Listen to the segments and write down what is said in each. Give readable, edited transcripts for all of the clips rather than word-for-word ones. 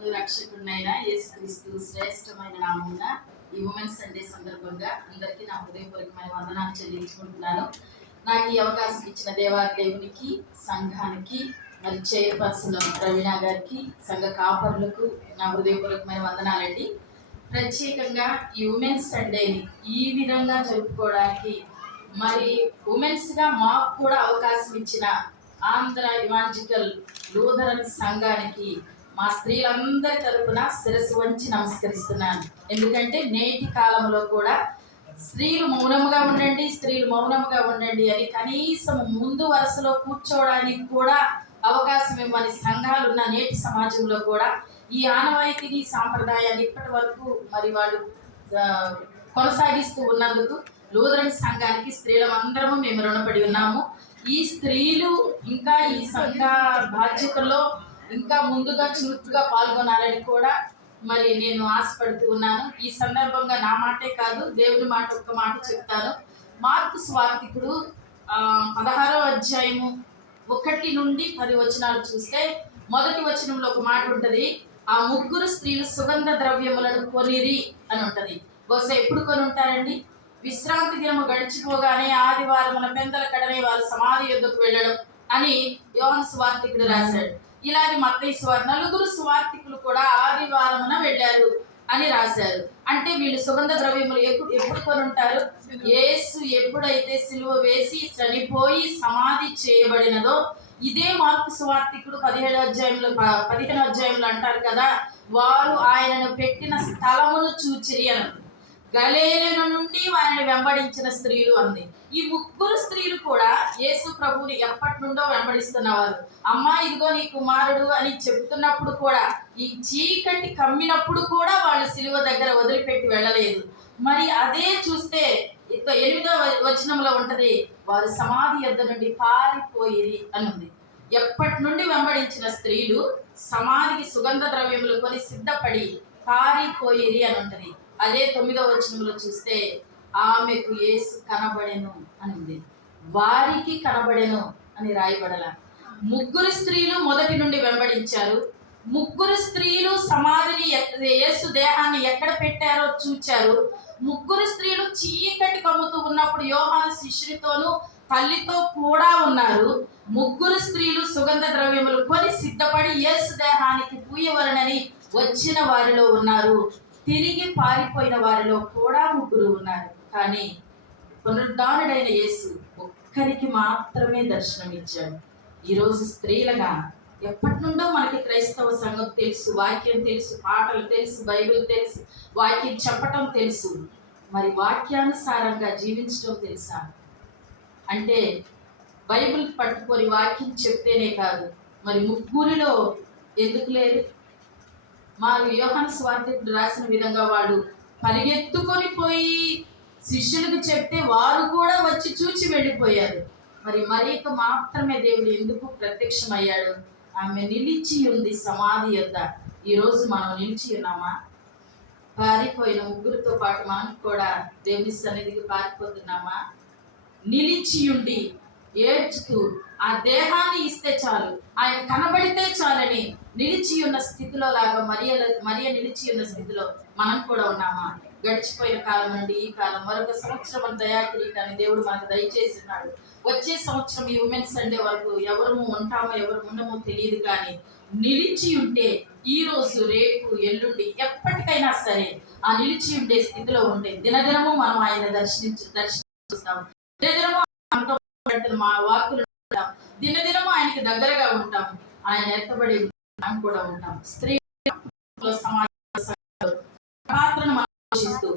ప్రభువును రక్షకుడినైన యేసుక్రీస్తు శ్రేష్టమైన నామమున ఈ ఉమెన్స్ సండే సందర్భంగా అందరికీ నా హృదయపూర్వకమైన వందనాలు చెల్లించుకుంటున్నాను. నాకు ఈ అవకాశం ఇచ్చిన దేవునికి, సంఘానికి, మరి చైర్పర్సన్ రవీణ గారికి, సంఘ కాపరులకు నా హృదయపూర్వకమైన వందనాలండి. ప్రత్యేకంగా ఈ ఉమెన్స్ సండేని ఈ విధంగా జరుపుకోవడానికి మరి ఉమెన్స్గా మాకు కూడా అవకాశం ఇచ్చిన ఆంధ్ర ఇవాంజికల్ లూథరన్ సంఘానికి మా స్త్రీలందరి తరపున శిరస్సు వంచి నమస్కరిస్తున్నాను. ఎందుకంటే నేటి కాలంలో కూడా స్త్రీలు మౌనముగా ఉండండి అని కనీసం ముందు వరుసలో కూర్చోవడానికి కూడా అవకాశం ఇవ్వని సంఘాలు ఉన్న నేటి సమాజంలో కూడా ఈ ఆనవాయితీని, సాంప్రదాయాన్ని ఇప్పటి వరకు మరి వాళ్ళు కొనసాగిస్తూ ఉన్నందుకు లూథరన్ సంఘానికి స్త్రీలందరము మేము రుణపడి ఉన్నాము. ఈ స్త్రీలు ఇంకా ఈ సంఘ బాధ్యతల్లో ఇంకా ముందుగా చురుకుగా పాల్గొనాలని కూడా మరి నేను ఆశపడుతూ ఉన్నాను. ఈ సందర్భంగా నా మాటే కాదు, దేవుని మాట ఒక్క మాట చెప్తాను. మార్కు సువార్తికుడు 16వ అధ్యాయము 1 నుండి 10 వచనాలు చూస్తే మొదటి వచనంలో ఒక మాట ఉంటుంది, ఆ ముగ్గురు స్త్రీలు సుగంధ ద్రవ్యములను కొనిరి అని ఉంటది. బహుశా ఎప్పుడు కొని ఉంటారండి? విశ్రాంతి దినము గడిచిపోగానే ఆదివారం పెందల కడనే వారు సమాధి యొద్దకు వెళ్ళడం అని యోహాను సువార్తికుడు రాశాడు. ఇలాగే మత్తయి నలుగురు సువార్తికులు కూడా ఆదివారమున వెళ్ళారు అని రాశారు. అంటే వీళ్ళు సుగంధ ద్రవ్యములు ఎప్పుడు కొని ఉంటారు? యేసు ఎప్పుడైతే సిలువ వేసి చనిపోయి సమాధి చేయబడినదో ఇదే మార్కు సువార్తికుడు 15వ అధ్యాయంలో అంటారు కదా, వారు ఆయనను పెట్టిన స్థలమును చూచిరి అన్నారు. గలిలయ నుండి వారిని వెంబడించిన స్త్రీలు అంది. ఈ ముగ్గురు స్త్రీలు కూడా యేసు ప్రభువుని ఎప్పటి నుండో వెంబడిస్తున్నవారు. అమ్మా ఇదిగో నీ కుమారుడు అని చెప్తున్నప్పుడు కూడా, ఈ చీకటి కమ్మినప్పుడు కూడా వాళ్ళు సిలువ దగ్గర వదిలిపెట్టి వెళ్ళలేదు. మరి అదే చూస్తే 8వ వచనంలో ఉంటది, వారు సమాధి యొద్ద నుండి పారిపోయిరి అని ఉంది. ఎప్పటి నుండి వెంబడించిన స్త్రీలు సమాధికి సుగంధ ద్రవ్యములు కొని సిద్ధపడి పారిపోయిరి అని ఉంటది. అదే 9వ వచనంలో చూస్తే ఆమెకు యేసు కనబడెను అని ఉంది. వారికి కనబడెను అని రాయబడల. ముగ్గురు స్త్రీలు మొదటి నుండి వెంబడించారు. ముగ్గురు స్త్రీలు సమాధిని యేసు దేహాన్ని ఎక్కడ పెట్టారో చూచారు. ముగ్గురు స్త్రీలు చీకటి కమ్ముతూ ఉన్నప్పుడు యోహాను శిష్యునితోనూ తల్లితో కూడా ఉన్నారు. ముగ్గురు స్త్రీలు సుగంధ ద్రవ్యములు కొని సిద్ధపడి యేసు దేహానికి పూయవలనని వచ్చిన వారిలో ఉన్నారు. తిరిగి పారిపోయిన వారిలో కూడా ముగ్గురు ఉన్నారు. కానీ పునరుద్ధానుడైన యేసు ఒక్కరికి మాత్రమే దర్శనమిచ్చాడు. ఈరోజు స్త్రీలుగా ఎప్పటి నుండో మనకి క్రైస్తవ సంఘం తెలుసు, వాక్యం తెలుసు, పాటలు తెలుసు, బైబిల్ తెలుసు, వాక్యం చెప్పటం తెలుసు. మరి వాక్యానుసారంగా జీవించడం తెలుసా? అంటే బైబిల్ పట్టుకొని వాక్యం చెప్తేనే కాదు, మరి ముగ్గురిలో ఎందుకు లేదు? మరి యోహాను సువార్తికుడు రాసిన విధంగా వాడు పరిగెత్తుకొని పోయి శిష్యులకు చెప్తే వారు కూడా వచ్చి చూచి వెళ్ళిపోయారు. మరి మరియకు మాత్రమే దేవుడు ఎందుకు ప్రత్యక్షమయ్యాడు? ఆమె నిలిచి ఉంది సమాధి యొద్ద. ఈరోజు మనం నిలిచి ఉన్నామా? పారిపోయిన ముగ్గురితో పాటు మనం కూడా దేవుని సన్నిధికి పారిపోతున్నామా? నిలిచి ఉండి ఏడ్చుతూ ఆ దేహాన్ని ఇస్తే చాలు, ఆయన కనబడితే చాలని నిలిచి ఉన్న స్థితిలో లాగా మరియ నిలిచి ఉన్న స్థితిలో మనం కూడా ఉన్నామా? గడిచిపోయిన కాలం నుండి ఈ కాలం మరొక సంవత్సరం దయాకిరీటాన్ని దేవుడు మనకు దయచేసి ఉన్నాడు. వచ్చే సంవత్సరం ఈ ఉమెన్స్ సండే వరకు ఎవరు ఉంటామో ఎవరు ఉండమో తెలియదు. కానీ నిలిచి ఉంటే ఈ రోజు, రేపు, ఎల్లుండి ఎప్పటికైనా సరే ఆ నిలిచి ఉండే స్థితిలో ఉంటే దినదినము మనం ఆయన దర్శిస్తాము. దినదినము మా వాక్కులు ఉంటాం, దినదినము ఆయనకి దగ్గరగా ఉంటాం, ఆయన ఎత్తబడి మనం కూడా ఉంటాం. స్త్రీ పాత్రను మనం పోషిస్తూ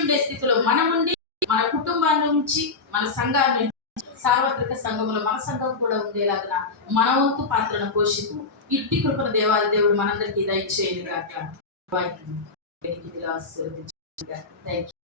ఉండే స్థితిలో మనం ఉండి మన కుటుంబాన్ని నుంచి, మన సంఘాన్ని, సార్వత్రిక సంఘంలో మన సంఘం కూడా ఉండేలాగా మన వంతు పాత్రను పోషిస్తూ ఇట్టి కృపణ దేవాది దేవుడు మనందరికీ దయచేయను గాక. Thank you.